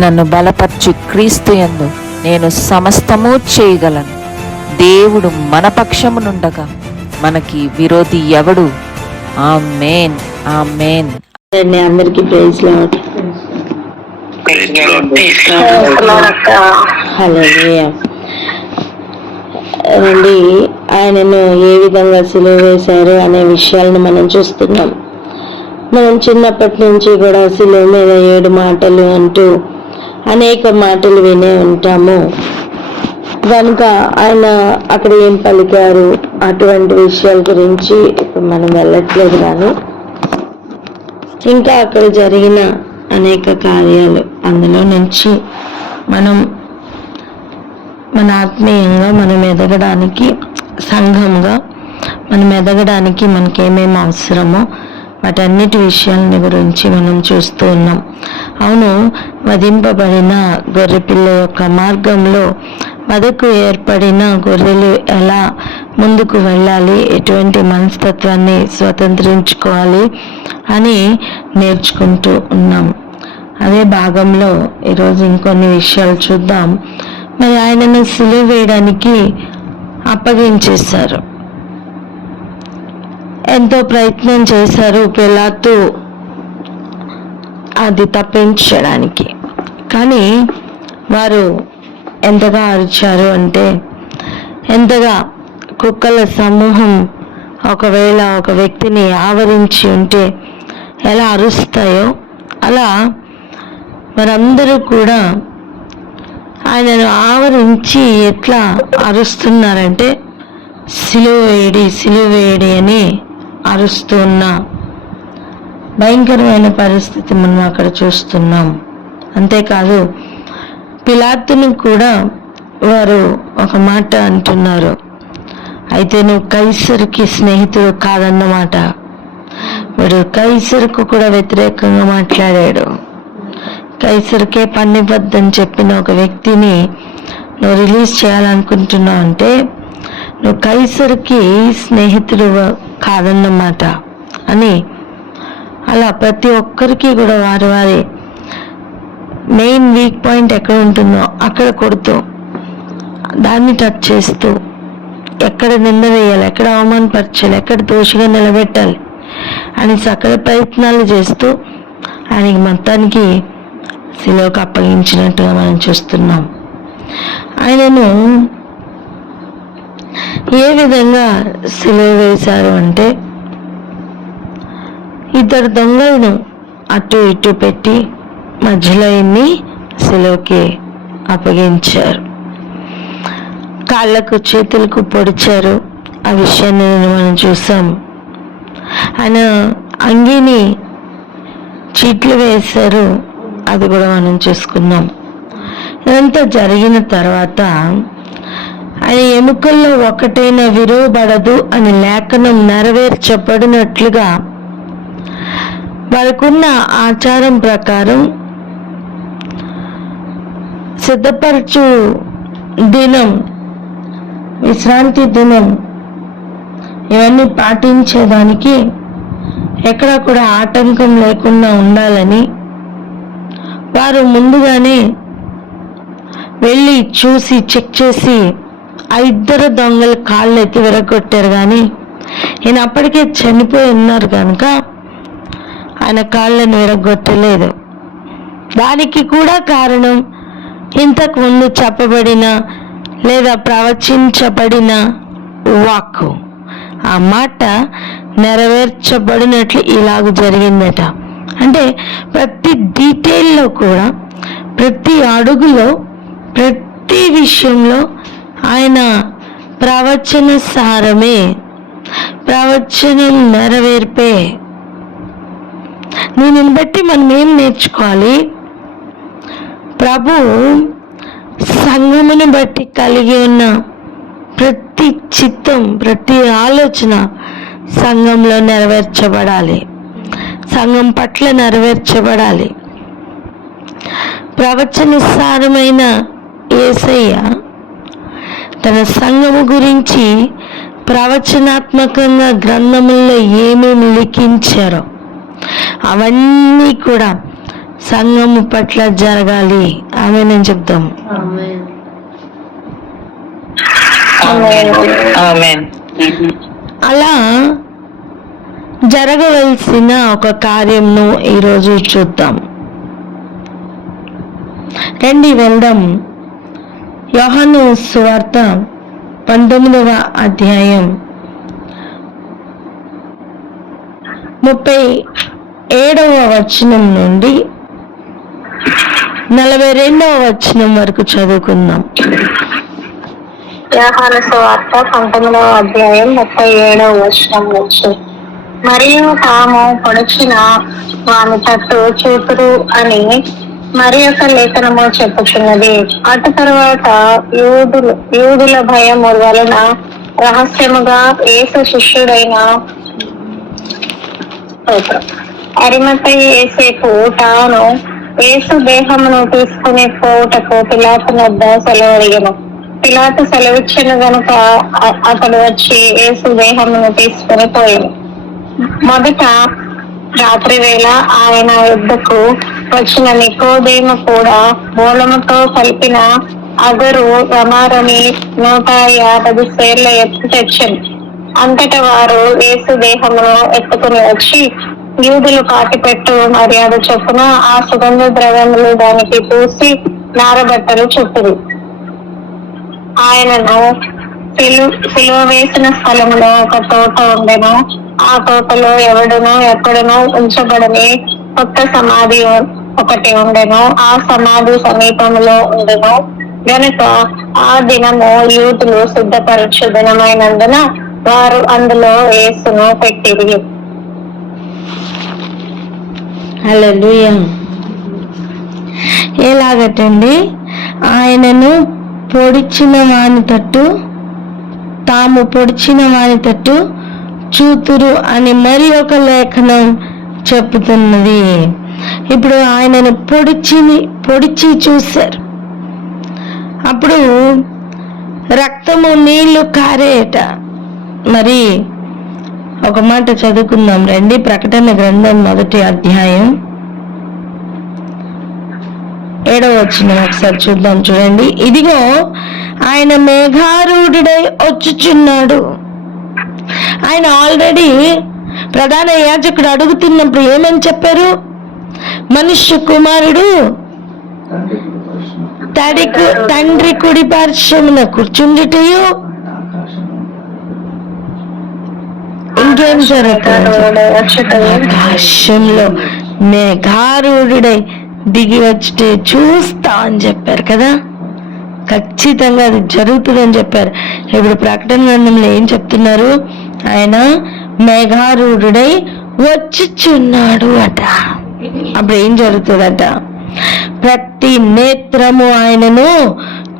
నన్ను బలపరచు క్రీస్తు యందు నేను సమస్తము చేయగలను. దేవుడు మన పక్షమునుండగా మనకి విరోధి ఎవడు? ఆమేన్, ఆమేన్. అందరికీ ప్రైజ్ లార్డ్. హల్లెలూయా. రండి, ఆయనను ఏ విధంగా సిలువ వేశారు అనే విషయాలను మనం చూస్తున్నాం. మనం చిన్నప్పటి నుంచి కూడా సిలువ మీద 7 మాటలు అంటూ అనేక మాటలు వినే ఉంటాము. కనుక ఆయన అక్కడ ఏం పలికారు అటువంటి విషయాల గురించి ఇప్పుడు మనం వెళ్ళట్లేదు, కానీ ఇంకా అక్కడ జరిగిన అనేక కార్యాలు, అందులో నుంచి మనం మన ఆత్మీయంగా మనం ఎదగడానికి, సంఘంగా మనం ఎదగడానికి మనకేమేమి అవసరమో వాటన్నిటి విషయాలని గురించి మనం చూస్తూ ఉన్నాం. అవును, వధింపబడిన గొర్రెపిల్ల యొక్క మార్గంలో వధకు ఏర్పడిన గొర్రెలు ఎలా ముందుకు వెళ్ళాలి, ఎటువంటి మనస్తత్వాన్ని స్వతంత్రించుకోవాలి అని నేర్చుకుంటూ ఉన్నాం. అదే భాగంలో ఈరోజు ఇంకొన్ని విషయాలు చూద్దాం. మరి ఆయనను సిలువ వేయడానికి అప్పగించేశారు. ఎంతో ప్రయత్నం చేశారు పిలాతు అది తప్పించడానికి, కానీ వారు ఎంతగా అరిచారు అంటే, ఎంతగా కుక్కల సమూహం ఒకవేళ ఒక వ్యక్తిని ఆవరించి ఉంటే ఎలా అరుస్తాయో అలా వారందరూ కూడా ఆయనను ఆవరించి ఎట్లా అరుస్తున్నారంటే, సిలువ వేయడి, సిలువ వేయడి అని అరుస్తున్న భయంకరమైన పరిస్థితి మనం అక్కడ చూస్తున్నాం. అంతేకాదు, పిలాతుని కూడా వారు ఒక మాట అంటున్నారు, అయితే నువ్వు కైసరుకి స్నేహితుడు కాదన్నమాట. వాడు కైసరుకు కూడా వ్యతిరేకంగా మాట్లాడాడు. కైసరుకే పన్నివ్వద్దని చెప్పిన ఒక వ్యక్తిని నువ్వు రిలీజ్ చేయాలనుకుంటున్నావు అంటే నువ్వు కైసరుకి స్నేహితుడు కాదన్నమాట అని అలా ప్రతి ఒక్కరికి కూడా వారి వారి మెయిన్ వీక్ పాయింట్ ఎక్కడ ఉంటుందో అక్కడ కొడుతూ, దాన్ని టచ్ చేస్తూ, ఎక్కడ నింద వేయాలి, ఎక్కడ అవమానపరచాలి, ఎక్కడ దోషిగా నిలబెట్టాలి అని సకల ప్రయత్నాలు చేస్తూ ఆయనకి మొత్తానికి సిలువకు అప్పగించినట్టుగా మనం చూస్తున్నాం. ఆయనను ఏ విధంగా సిలువ వేశారు అంటే, ఇద్దరు దొంగలను అటు ఇటు పెట్టి మధ్యలో ఎన్ని సిలువకి అప్పగించారు. కాళ్ళకు చేతులకు పొడిచారు. ఆ విషయాన్ని మనం చూసాం. ఆయన అంగీని చీట్లు వేశారు. అది కూడా మనం చూసుకున్నాం. ఇదంతా జరిగిన తర్వాత ఆయన ఎముకల్లో ఒకటైన విరువబడదు అని లేఖనం నెరవేర్చబడినట్లుగా వారికున్న ఆచారం ప్రకారం సిద్ధపరచు దినం, విశ్రాంతి దినం ఇవన్నీ పాటించేదానికి ఎక్కడ కూడా ఆటంకం లేకుండా ఉండాలని వారు ముందుగానే వెళ్ళి చూసి చెక్ చేసి ఆ ఇద్దరు దొంగలు కాళ్ళు ఎత్తి విరగొట్టారు. కానీ ఈయన అప్పటికే చనిపోయి ఉన్నారు కనుక ఆయన కాళ్ళను విరగొట్టలేదు. దానికి కూడా కారణం ఇంతకు ముందు చెప్పబడిన లేదా ప్రవచించబడిన వాక్కు, ఆ మాట నెరవేర్చబడినట్లు ఇలాగ జరిగిందట. అంటే ప్రతి డీటెయిల్లో కూడా, ప్రతి అడుగులో, ప్రతి విషయంలో ఆయన ప్రవచన సారమే, ప్రవచనం నెరవేర్పే. దీనిని బట్టి మనం ఏం నేర్చుకోవాలి? ప్రభు సంఘమును బట్టి కలిగి ఉన్న ప్రతి చిత్తం, ప్రతి ఆలోచన సంఘంలో నెరవేర్చబడాలి, సంఘం పట్ల నెరవేర్చబడాలి. ప్రవచనసారమైన యేసయ్య తన సంఘము గురించి ప్రవచనాత్మకంగా గ్రంథముల్లో ఏమేమి లిఖించారో అవన్నీ కూడా సంఘము పట్ల జరగాలి. ఆమేన్ చెప్తాం. అలా జరగవలసిన ఒక కార్యంను ఈరోజు చూద్దాం. రండి వెళ్దాం. యోహాను సువార్త 19వ అధ్యాయం 37వ వచనం నుండి 42వ వచనం వరకు చదువుకుందాం. యోహాను సువార్త 19వ అధ్యాయం 37వ వచనం నుంచి, మరియు తాము పొడిచిన వాని తట్టు చూతురు అని మరి ఒక లేఖనము చెప్పుచున్నది. అటు తరువాత యూదుల భయము వలన రహస్యముగా యేసు శిష్యుడైన అరిమతయి యేసేపు తాను యేసు దేహమును తీసుకుని పోవుటకు పిలాతు వద్ద సెలవు అడిగెను. పిలాతు సెలవిచ్చెను గనుక అతడు వచ్చి యేసు దేహమును తీసుకుని పోయాను. మొదట రాత్రి వేళ ఆయన యుద్ధకు వచ్చిన నికోదేము కూడా మూలముతో కలిపిన అగరు రమారని 150 సేర్ల ఎత్తు తెచ్చెను. అంతటా వారు యేసు దేహమును ఎత్తుకుని వచ్చి యూదులు పాతిపెట్టు మర్యాద చొప్పున ఆ సుగంధ ద్రవ్యములు దానికి పూసి నారబట్టలు చుట్టిరి. ఆయనను సిలువ వేసిన స్థలంలో ఒక తోట ఉండెను. ఆ తోటలో ఎవడునో ఎప్పుడునో ఉంచబడని కొత్త సమాధి ఒకటి ఉండెను. ఆ సమాధి సమీపంలో ఉండెను గనుక ఆ దినము యూదులు సిద్ధపరచు దినమైనందున వారు అందులో యేసును పెట్టిరి. హల్లెలూయా. ఎలాగటండి? ఆయనను పొడిచిన వాని తట్టు, తాము పొడిచిన వాని తట్టు చూతురు అని మరి ఒక లేఖనం చెప్పుతున్నది. ఇప్పుడు ఆయనను పొడిచి చూశారు. అప్పుడు రక్తము నీళ్లు కారేట. మరి ఒక మాట చదువుకుందాం రండి. ప్రకటన గ్రంథం 1వ అధ్యాయం 7వ వచనం ఒకసారి చూద్దాం. చూడండి, ఇదిగో ఆయన మేఘారూఢుడై వచ్చుచున్నాడు. ఆయన ఆల్రెడీ ప్రధాన యాజకుడు అడుగుతున్నప్పుడు ఏమని చెప్పారు? మనుష్య కుమారుడు తండ్రి కుడి పార్శ్వమున కూర్చుండుటయు ఇంకేం జరుగుతుంది? ఆకాశంలో మేఘారూఢుడై దిగి వచ్చి చూస్తా అని చెప్పారు కదా. ఖచ్చితంగా అది జరుగుతుందని చెప్పారు. ఇప్పుడు ప్రకటన గ్రంథంలో ఏం చెప్తున్నారు? ఆయన మేఘారూఢుడై వచ్చుచున్నాడు అట. అప్పుడు ఏం జరుగుతుందట? ప్రతి నేత్రము ఆయనను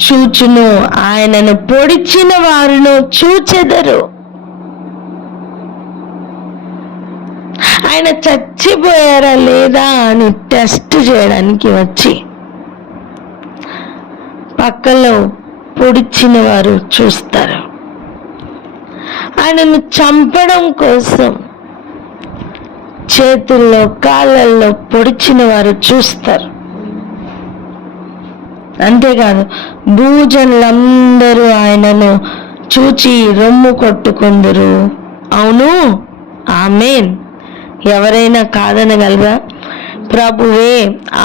చూచును, ఆయనను పొడిచిన వారును చూచెదరు. ఆయన చచ్చిపోయారా లేదా అని టెస్ట్ చేయడానికి వచ్చి పక్కలో పొడిచిన వారు చూస్తారు. ఆయనను చంపడం కోసం చేతుల్లో కాళ్ళల్లో పొడిచిన వారు చూస్తారు. అంతేకాదు, భూజనులందరూ ఆయనను చూచి రొమ్ము కొట్టుకుందరు. అవును, ఆమేన్. ఎవరైనా కాదనగలరా? ప్రభువే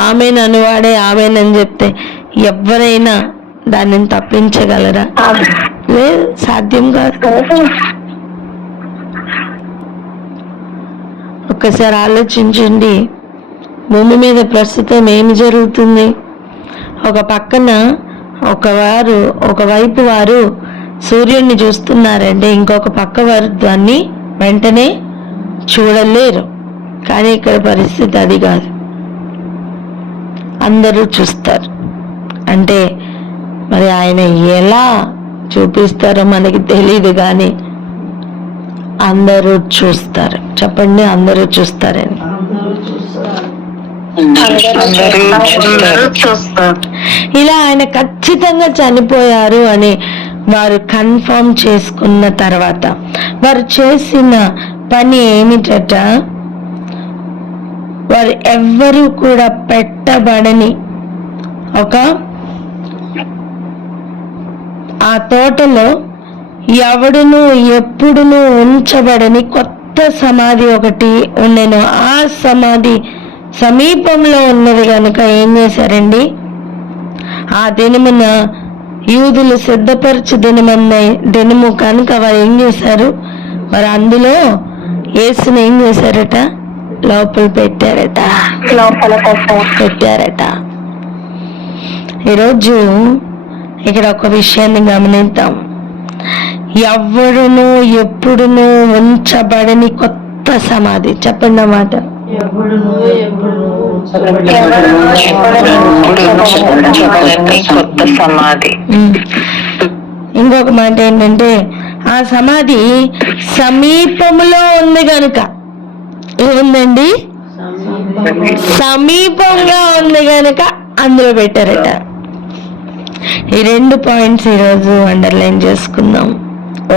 ఆమెన్ అనువాడే ఆమెన్ అని చెప్తే ఎవరైనా దానిని తప్పించగలరా? లేదు, సాధ్యం కాదు. ఒక్కసారి ఆలోచించండి. భూమి మీద ప్రస్తుతం ఏమి జరుగుతుంది? ఒక పక్కన ఒకవైపు వారు సూర్యుడిని చూస్తున్నారంటే ఇంకొక పక్క వారు దాన్ని వెంటనే చూడలేరు. కానీ ఇక్కడ పరిస్థితి అది కాదు. అందరూ చూస్తారు. అంటే మరి ఆయన ఎలా చూపిస్తారో మనకి తెలియదు, కానీ అందరూ చూస్తారు. చెప్పండి, అందరూ చూస్తారని. ఇలా ఆయన ఖచ్చితంగా చనిపోయారు అని వారు కన్ఫర్మ్ చేసుకున్న తర్వాత వారు చేసిన పని ఏమిటట? వారు ఎవ్వరూ కూడా పెట్టబడని ఆ తోటలో ఎవడును ఎప్పుడును ఉంచబడని కొత్త సమాధి ఒకటి ఉండెను. ఆ సమాధి సమీపంలో ఉన్నది కనుక ఏం చేశారండి, ఆ దినమున యూదులు సిద్ధపరచు దినము కనుక వారు ఏం చేశారు, వారు అందులో యేసుని ఏం చేశారట, లోపల పెట్టారట. ఈరోజు ఇక్కడ ఒక విషయాన్ని గమనిద్దాం. ఎవడును ఎప్పుడును ఉంచబడని కొత్త సమాధి. చెప్పండి అన్నమాట. కొత్త సమాధి. ఇంకొక మాట ఏంటంటే, ఆ సమాధి సమీపంలో ఉంది కనుక ఏముందండి, సమీపంగా ఉంది కనుక అందులో పెట్టారట. ఈ 2 పాయింట్స్ ఈరోజు అండర్లైన్ చేసుకుందాం.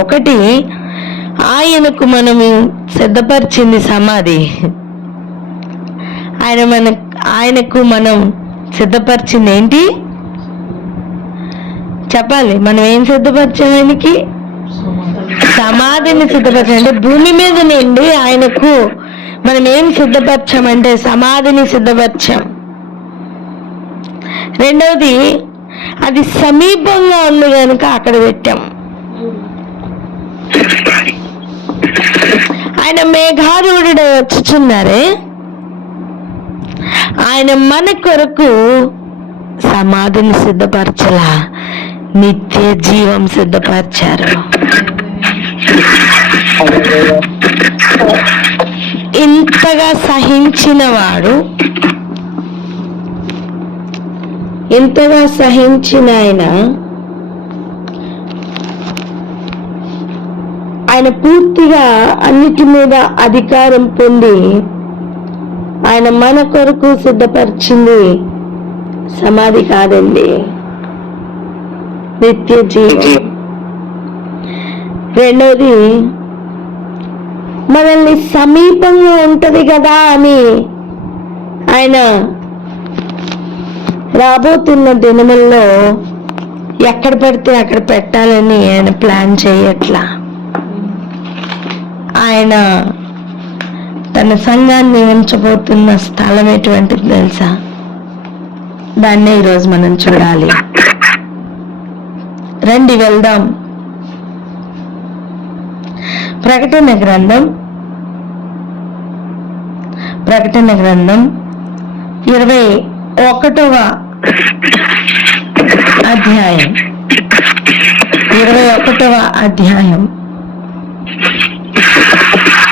ఒకటి, ఆయనకు మనము సిద్ధపరిచింది సమాధి. ఆయనకు మనం సిద్ధపరిచింది ఏంటి చెప్పాలి. మనం ఏం సిద్ధపరిచాం? ఆయనకి సమాధిని సిద్ధపరిచాం. అంటే భూమి మీద నుండి ఆయనకు మనం ఏం సిద్ధపరిచామంటే సమాధిని సిద్ధపరిచాం. రెండవది, అది సమీపంగా ఉంది కనుక అక్కడ పెట్టాం. ఆయన మేఘారూఢుడై వచ్చుచున్నారే, ఆయన మన కొరకు సమాధిని సిద్ధపరచలా, నిత్య జీవం సిద్ధపరిచారు. ఇంతగా సహించిన ఆయన పూర్తిగా అన్నిటి మీద అధికారం పొంది ఆయన మన కొరకు సిద్ధపరిచింది సమాధి కాదండి, నిత్య జీవం. రెండోది, మనల్ని సమీపంగా ఉంటది కదా అని ఆయన రాబోతున్న దినముల్లో ఎక్కడ పడితే అక్కడ పెట్టాలని ఆయన ప్లాన్ చేయట్లా. ఆయన తన సంఘాన్ని ఉంచబోతున్న స్థలం ఎటువంటిది తెలుసా? దాన్నే ఈరోజు మనం చూడాలి. రండి వెళ్దాం. ప్రకటన గ్రంథం 21వ అధ్యాయం. 21వ అధ్యాయం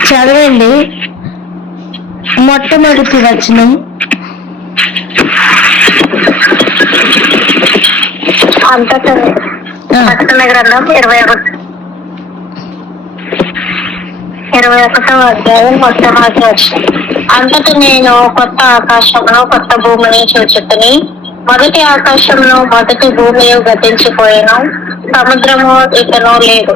చదవండి. మొట్టమొదటి వచనం. ప్రకటన గ్రంథం 21వ అధ్యాయం మొట్టమొదటి వచనం. అంతటా నేను కొత్త ఆకాశమును కొత్త భూమిని చూచుకుని, మొదటి ఆకాశమును మొదటి భూమి గతించిపోయాను, సముద్రము ఇకను లేదు.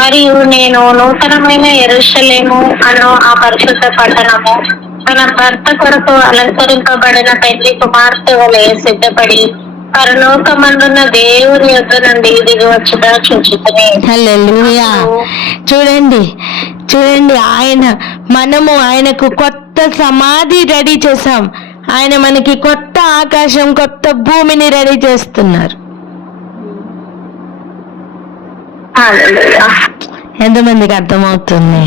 మరియు నేను నూతనమైన యెరూషలేము అను ఆ పరిశుద్ధ పట్టణము తన భర్త కొరకు అలంకరింపబడిన పెళ్లి కుమార్తె వలె సిద్ధపడి పరలోకమందున్న దేవుని యొద్ద నుండి దిగి వచ్చుట చూచుకుని. హల్లెలూయా. చూడండి మనము ఆయనకు కొత్త సమాధి రెడీ చేసాం. ఆయన మనకి కొత్త ఆకాశం కొత్త భూమిని రెడీ చేస్తున్నారు. ఎంతమందికి అర్థమవుతుంది?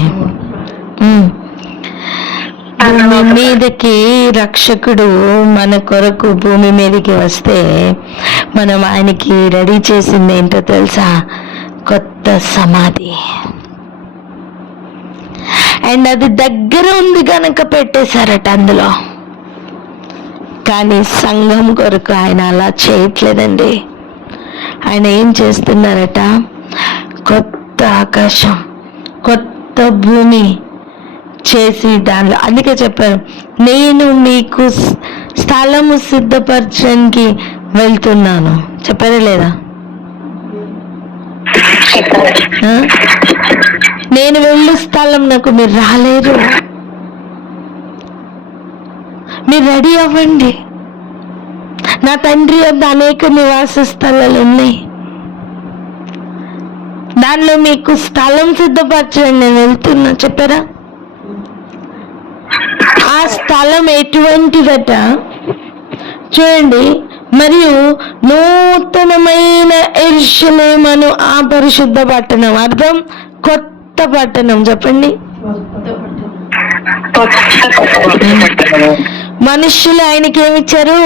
భూమి మీదకి రక్షకుడు మన కొరకు భూమి మీదకి వస్తే మనం ఆయనకి రెడీ చేసింది ఏంటో తెలుసా? కొత్త సమాధి. అండ్ అది దగ్గర ఉంది కనుక పెట్టేశారట అందులో. కానీ సంఘం కొరకు ఆయన అలా చేయట్లేదండి. ఆయన ఏం చేస్తున్నారట? కొత్త ఆకాశం కొత్త భూమి చేసి దానిలో, అందుకే చెప్పారు, నేను మీకు స్థలము సిద్ధపరచడానికి వెళ్తున్నాను. చెప్పారా లేదా? నేను వెళ్ళు స్థలం నాకు మీరు రాలేరు, మీరు రెడీ అవ్వండి, నా తండ్రి వద్ద అనేక నివాస స్థలాలు ఉన్నాయి, దానిలో మీకు స్థలం సిద్ధపరచండి, నేను వెళ్తున్నా చెప్పారా? ఆ స్థలం ఎటువంటిదట చూడండి. మరియు నూతనమైన యెరూషలేము ఆ పరిశుద్ధ పట్టణం, అర్థం కొత్త పట్టణం. చెప్పండి. మనుష్యులు ఆయనకి ఏమిచ్చారు?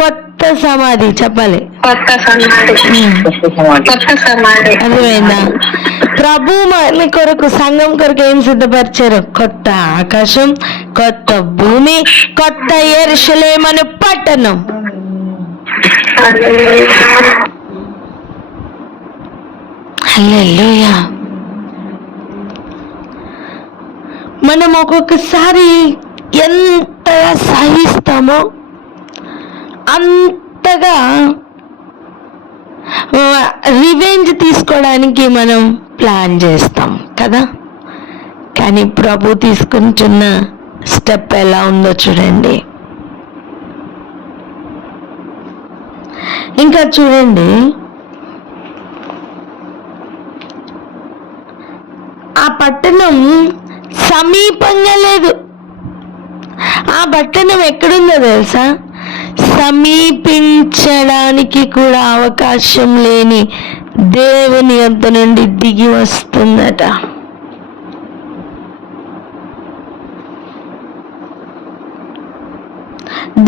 కొత్త సమాధి. చెప్పాలి, అర్థమైందా? ప్రభు మన కొరకు, సంఘం కొరకు ఏం సిద్ధపరిచారు? కొత్త ఆకాశం, కొత్త భూమి, కొత్త యెరూషలేము అనే పట్టణం. హల్లెలూయా. మనం ఒక్కొక్కసారి ఎంతగా సహిస్తామో అంతగా రివెంజ్ తీసుకోవడానికి మనం ప్లాన్ చేస్తాం కదా. కానీ ప్రభు తీసుకుంటున్న స్టెప్ ఎలా ఉందో చూడండి. ఇంకా చూడండి, ఆ పట్టణం సమీపంగా లేదు. ఆ పట్టణం ఎక్కడుందో తెలుసా? సమీపించడానికి కూడా అవకాశం లేని దేవుని యొద్ద నుండి దిగి వస్తుందట.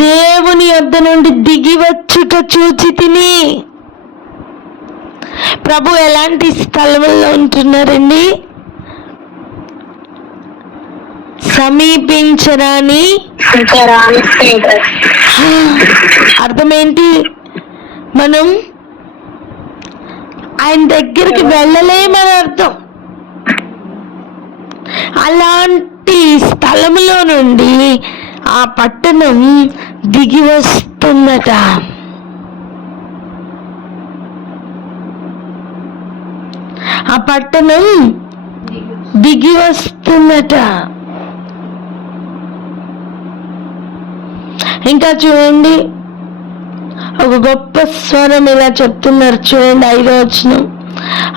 దేవుని యొద్ద నుండి దిగి వచ్చుట చూచి తిని. ప్రభు ఎలాంటి స్థలంలో ఉంటున్నారండి? సమీపించరాని. అర్థం ఏంటి? మనం ఆయన దగ్గరికి వెళ్ళలేమని అర్థం. అలాంటి స్థలంలో నుండి ఆ పట్టణం దిగి వస్తుందట. ఆ పట్టణం దిగి వస్తుందట. ఇంకా చూడండి, ఒక గొప్ప స్వరం ఇలా చెప్తున్నారు. చూడండి 5వ వచనం.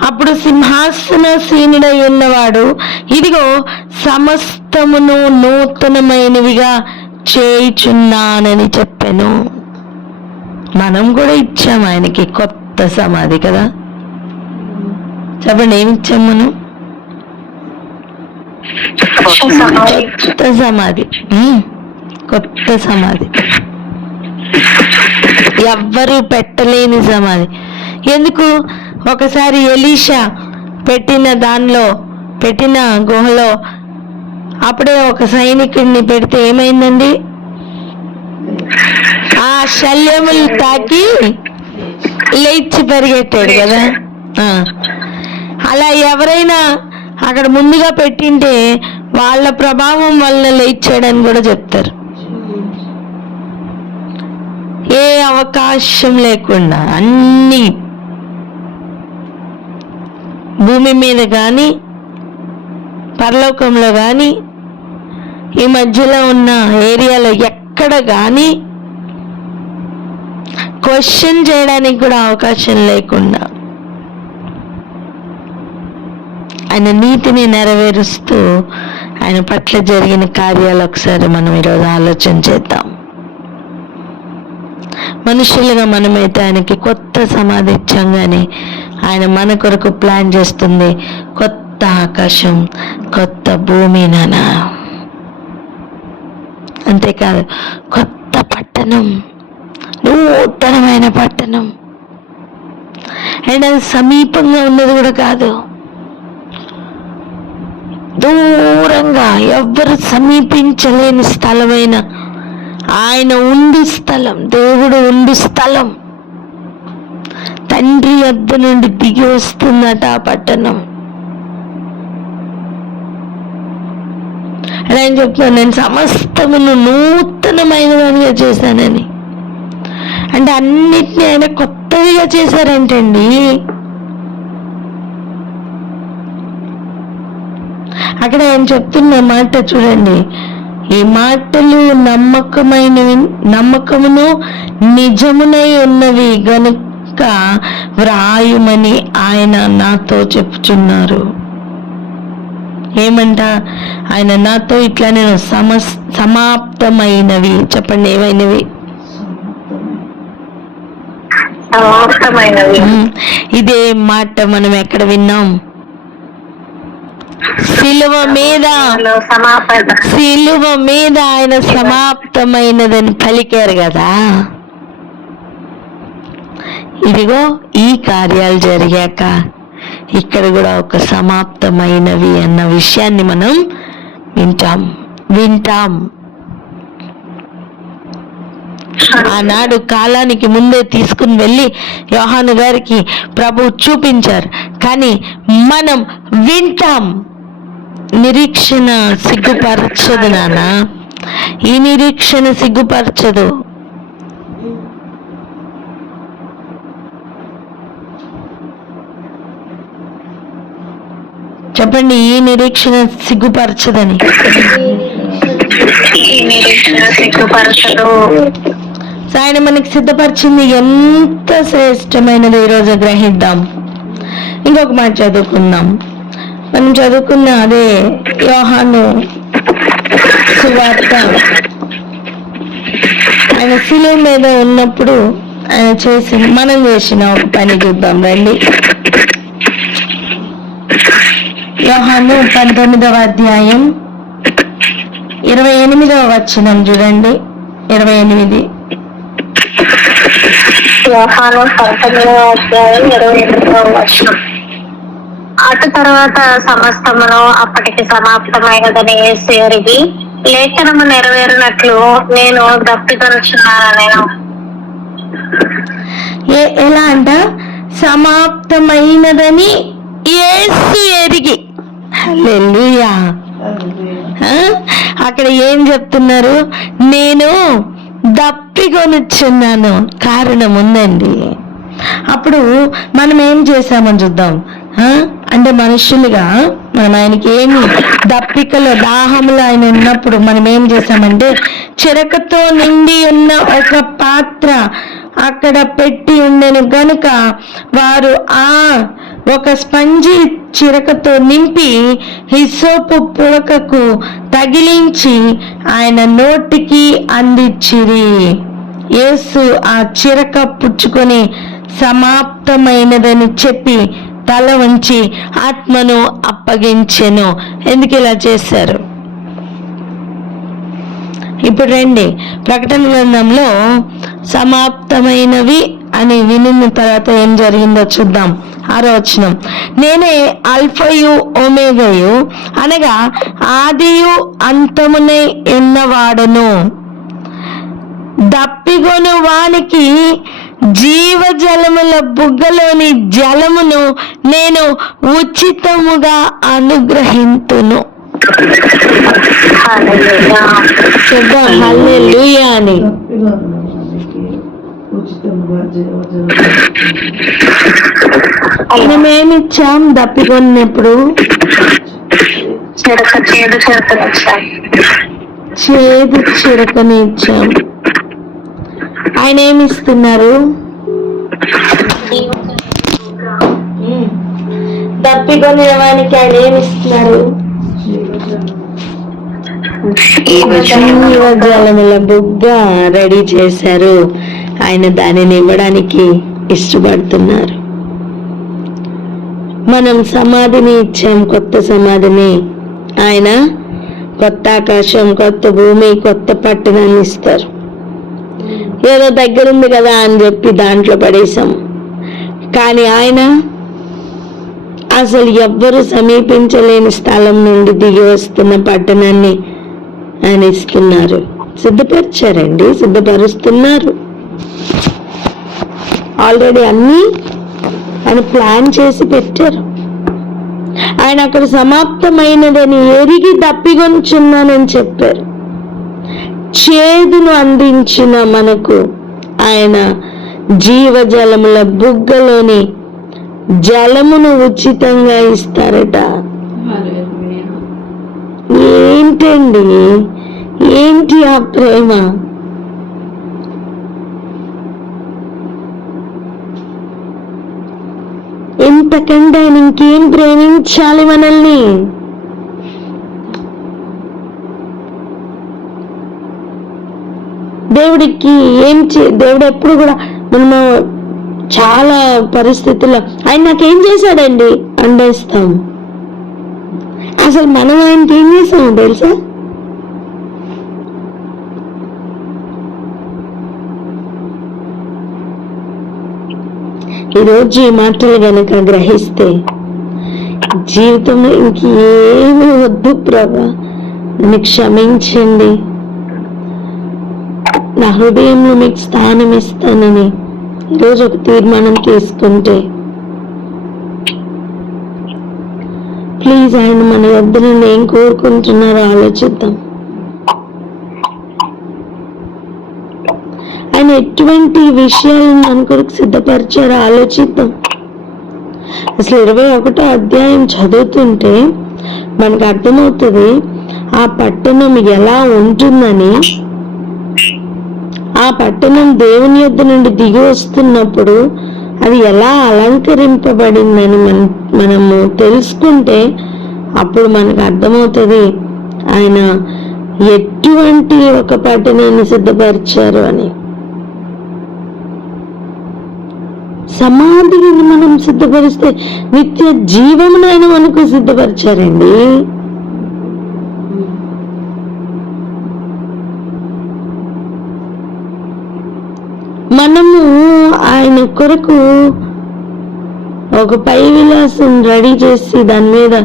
అప్పుడు సింహాసనాసీనుడై ఉన్నవాడు, ఇదిగో సమస్తమును నూతనమైనవిగా చేయుచున్నానని చెప్పాను. మనం కూడా ఇచ్చాం ఆయనకి కొత్త సమాధి కదా. చెప్పండి, ఏమి ఇచ్చాం మనం? కొత్త సమాధి. కొత్త సమాధి, ఎవ్వరూ పెట్టలేని సమాధి. ఎందుకు? ఒకసారి ఎలీషా పెట్టిన గుహలో అప్పుడే ఒక సైనికుడిని పెడితే ఏమైందండి? ఆ శల్యములు తాకి లేచి పరిగెట్టాడు కదా. అలా ఎవరైనా అక్కడ ముందుగా పెట్టింటే వాళ్ళ ప్రభావం వల్ల లేచాడని కూడా చెప్తారు. ఏ అవకాశం లేకుండా అన్ని భూమి మీద కానీ పరలోకంలో కానీ ఈ మధ్యలో ఉన్న ఏరియాలో ఎక్కడ కానీ క్వశ్చన్ చేయడానికి కూడా అవకాశం లేకుండా ఆయన నీతిని నెరవేరుస్తూ ఆయన పట్ల జరిగిన కార్యాలు ఒకసారి మనం ఈరోజు ఆలోచన చేద్దాం. మనుషులుగా మనమైతే ఆయనకి కొత్త సమాధి ఇచ్చాం, కానీ ఆయన మన కొరకు ప్లాన్ చేస్తుంది కొత్త ఆకాశం, కొత్త భూమి. నానా అంతేకాదు, కొత్త పట్టణం, నూతనమైన పట్టణం. అండ్ అది సమీపంగా ఉన్నది కూడా కాదు, దూరంగా ఎవ్వరు సమీపించలేని స్థలమైన ఆయన ఉండు స్థలం, దేవుడు ఉండు స్థలం, తండ్రి వద్ద నుండి దిగి వస్తుందట ఆ పట్టణం. ఆయన చెప్తున్నాను, నేను సమస్తమును నూతనమైనదానిగా చేశానని. అంటే అన్నిటినీ ఆయన కొత్తవిగా చేశారంటండి. అక్కడ ఆయన చెప్తున్న మాట చూడండి, ఈ మాటలు నమ్మకమును నిజమునై ఉన్నవి గనుక వ్రాయుమని ఆయన నాతో చెప్పుచున్నారు. ఏమంట? ఆయన నాతో ఇట్లా నేను సమాప్తమైనవి, చెప్పండి ఏమైనవి? ఇదే మాట మనం ఎక్కడ విన్నాం? సిలువ మీద ఆయన సమాప్తమైనదని పలికారు కదా. ఇదిగో ఈ కార్యాలు జరిగాక ఇక్కడ కూడా ఒక సమాప్తమైనవి అన్న విషయాన్ని మనం వింటాం. ఆనాడు కాలానికి ముందే తీసుకుని వెళ్ళి యోహాను గారికి ప్రభు చూపించారు, కానీ మనం వింటాం. నిరీక్షణ సిగ్గుపరచదు నాన్న, ఈ నిరీక్షణ సిగ్గుపరచదు. చెప్పండి, ఈ నిరీక్షణ సిగ్గుపరచదని. ఆయన మనకి సిద్ధపరిచింది ఎంత శ్రేష్టమైనది ఈరోజు గ్రహిద్దాం. ఇంకొక మాట చదువుకుందాం. మనం చదువుకున్న అదే యోహాను సువార్త. ఆయన శిలువ మీద ఉన్నప్పుడు ఆయన మనం చేసిన ఒక పని చూద్దాం రండి. యోహాను 19వ అధ్యాయం 28వ వచనం చూడండి. 28. యోహాను 19వ అధ్యాయం 28వ వచనం. అటు తర్వాత సమస్తమును అప్పటికి సమాప్తమైనదని యేసు ఎరిగి లేఖనము నెరవేరినట్లు నేను దప్పికొనుచున్నాను. ఎలా అంట? సమాప్తమైనదని యేసు ఎరిగి. హల్లెలూయా. అక్కడ ఏం చెప్తున్నారు? నేను దప్పికొనుచున్నాను. కారణం ఉందండి. అప్పుడు మనం ఏం చేశామని చూద్దాం. అంటే మనుషులుగా మనం ఆయనకి ఏమి దప్పికలో దాహంలో ఆయన ఉన్నప్పుడు మనం ఏం చేశామంటే చిరకతో నిండి ఉన్న ఒక పాత్ర అక్కడ పెట్టి ఉండెను గనుక వారు ఒక స్పంజి చిరకతో నింపి హిస్సోపు పుడకకు తగిలించి ఆయన నోటికి అందించిరి. యేసు ఆ చిరక పుచ్చుకొని సమాప్తమైనదని చెప్పి తల వంచి ఆత్మను అప్పగించెను. ఎందుకు ఇలా చేశారు? ఇప్పుడు రండి, ప్రకటన గ్రంథంలో సమాప్తమైనవి అని వినిన తర్వాత ఏం జరిగిందో చూద్దాం. 6వ వచనం. నేనే అల్ఫయు ఒమేగయు, అనగా ఆదియు అంతమునై ఉన్నవాడను. దప్పిగొను వానికి జీవజలముల బుగ్గలోని జలమును నేను ఉచితముగా అనుగ్రహింతును. హల్లెలూయా అని. మనమేమిచ్చాం దప్పికొన్నప్పుడు? చేదు చిరకని ఇచ్చాం. ఆయన ఏమిస్తున్నారు? దప్పికొని వానికి ఆయన ఏమిస్తున్నారు? జీవజలముల బుగ్గ రెడీ చేశారు. ఆయన దానిని ఇవ్వడానికి ఇష్టపడుతున్నారు. మనం సమాధిని ఇచ్చాం, కొత్త సమాధిని. ఆయన కొత్త ఆకాశం, కొత్త భూమి, కొత్త పట్టణాన్ని ఇస్తారు. ఏదో దగ్గరుంది కదా అని చెప్పి దాంట్లో పడేశాం. కానీ ఆయన అసలు ఎవ్వరూ సమీపించలేని స్థలం నుండి దిగి వస్తున్న పట్టణాన్ని ఆయన ఇస్తున్నారు. సిద్ధపరిచారండి, సిద్ధపరుస్తున్నారు. ఆల్రెడీ అన్నీ ఆయన ప్లాన్ చేసి పెట్టారు. ఆయన అక్కడ సమాప్తమైనదని ఎరిగి తప్పికొంచున్నానని చెప్పారు. చేదును అందించిన మనకు ఆయన జీవజలముల బుగ్గలోని జలమును ఉచితంగా ఇస్తారట. ఏంటండి? ఏంటి ఆ ప్రేమ? ఇంతకంటే ఆయన ఇంకేం ప్రేమించాలి మనల్ని? దేవుడికి దేవుడు ఎప్పుడు కూడా మనము చాలా పరిస్థితుల్లో ఆయన నాకేం చేశాడండి అండేస్తాం. అసలు మనం ఆయనకి ఏం చేస్తాము తెలుసా? ఈరోజు ఈ మాటలు గనక గ్రహిస్తే జీవితంలో ఇంకేమీ వద్దు ప్రభా, నన్ను క్షమించండి, నా హృదయంలో మీకు స్థానం ఇస్తానని ఈరోజు ఒక తీర్మానం తీసుకుంటే, ప్లీజ్ ఆయన మన వద్ద నుండి ఏం కోరుకుంటున్నారో ఆలోచిద్దాం. ఆయన ఎటువంటి విషయాలను మన కొరకు సిద్ధపరిచారో ఆలోచిద్దాం. అసలు 21వ అధ్యాయం చదువుతుంటే మనకు అర్థమవుతుంది ఆ పట్టణం ఎలా ఉంటుందని. ఆ పట్టణం దేవుని యొద్ద నుండి దిగి వస్తున్నప్పుడు అది ఎలా అలంకరింపబడిందని మనము తెలుసుకుంటే అప్పుడు మనకు అర్థమవుతుంది ఆయన ఎటువంటి ఒక పట్టణాన్ని సిద్ధపరిచారు అని. సమాధిని మనం సిద్ధపరిస్తే నిత్య జీవమును ఆయన మనకు సిద్ధపరిచారండి. మనము ఆయన కొరకు ఒక పై విలాసం రెడీ చేసి దాని మీద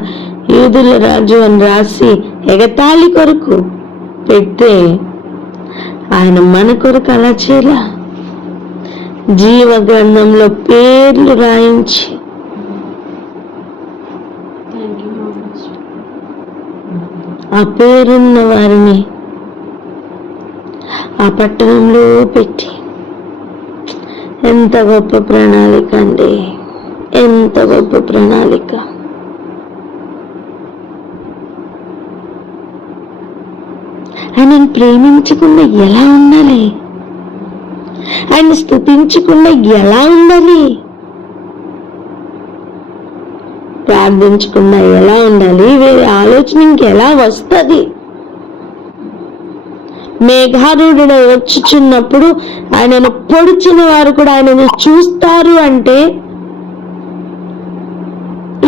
యూదుల రాజు అని రాసి ఎగతాళి కొరకు పెడితే ఆయన మన కొరకు అలా చేయలా. జీవ గ్రంథంలో పేర్లు రాయించి ఆ పేరున్న వారిని ఆ పట్టణంలో పెట్టి, ఎంత గొప్ప ప్రణాళిక అండి, ఎంత గొప్ప ప్రణాళిక. ఆయనను ప్రేమించకుండా ఎలా ఉండాలి? ఆయన స్తుతించకుండా ఎలా ఉండాలి? ప్రార్థించకుండా ఎలా ఉండాలి? వేరే ఆలోచన ఇంకెలా వస్తుంది? మేఘారూఢుడు వచ్చుచున్నప్పుడు ఆయనను పొడిచిన వారు కూడా ఆయనను చూస్తారు అంటే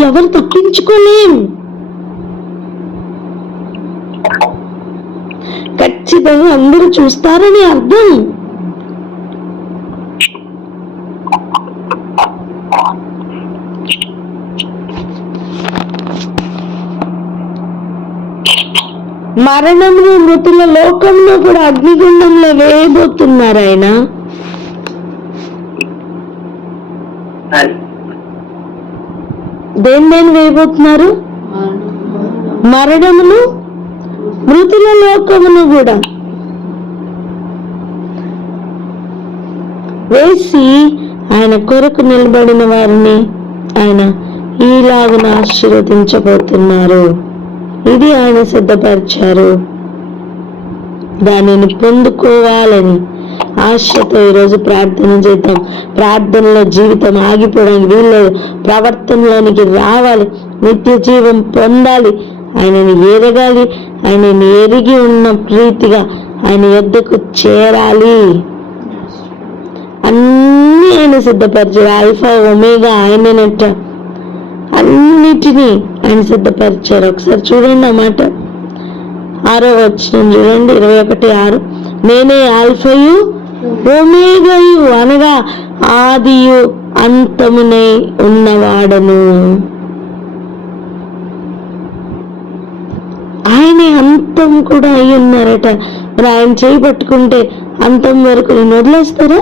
ఎవరు తప్పించుకోలేం. ఖచ్చితంగా అందరూ చూస్తారని అర్థం. మరణంలో మృతుల లోకంలో కూడా అగ్నిగుండంలో వేయబోతున్నారు ఆయన. దేని వేయబోతున్నారు? మరణమును మృతుల లోకమును కూడా వేసి ఆయన కొరకు నిలబడిన వారిని ఆయన ఈలాగున ఆశీర్వదించబోతున్నారు. ఇది ఆయన సిద్ధపరిచారు. దానిని పొందుకోవాలని ఆశతో ఈరోజు ప్రార్థన చేద్దాం. ప్రార్థనలో జీవితం ఆగిపోవడానికి వీళ్ళేదు. ప్రవర్తనలోనికి రావాలి, నిత్య జీవం పొందాలి, ఆయనని ఎరగాలి, ఆయనని ఎరిగి ఉన్న ప్రీతిగా ఆయన యొద్దకు చేరాలి. అన్నీ ఆయన సిద్ధపరిచారు. Alpha omega ఆయననట. అన్నిటినీ ఆయన సిద్ధపరిచారు. ఒకసారి చూడండి ఆ మాట, 6వ వచనం చూడండి, 21:6. నేనే ఆల్ఫయు ఒమేగయు అనగా ఆదియు అంతమునై ఉన్నవాడను. ఆయనే అంతం కూడా అయి ఉన్నారట. మరి ఆయన చేయి పట్టుకుంటే అంతం వరకు నేను వదిలేస్తారా?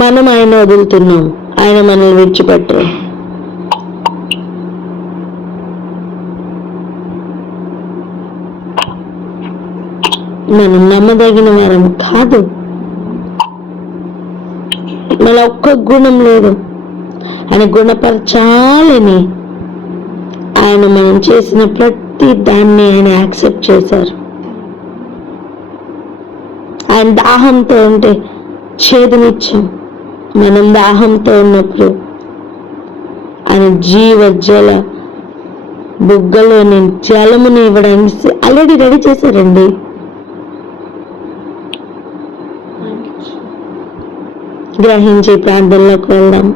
మనం ఆయన వదులుతున్నాం, ఆయన మనల్ని విడిచిపెట్టరు. మనం నమ్మదగిన వారం కాదు. మన ఒక్క గుణం లేదు. ఆయన గుణపరచాలని ఆయన మనం చేసిన ప్రతి దాన్ని ఆయన యాక్సెప్ట్ చేశారు. ఆయన దాహంతో ఉంటే చేదునిచ్చాం. మనం దాహంతో ఉన్నప్పుడు ఆయన జీవ జల బుగ్గలోని జలముని ఇవ్వడానికి ఆల్రెడీ రెడీ చేశారండి. గ్రహించి ప్రార్థనలోకి వెళ్దాం.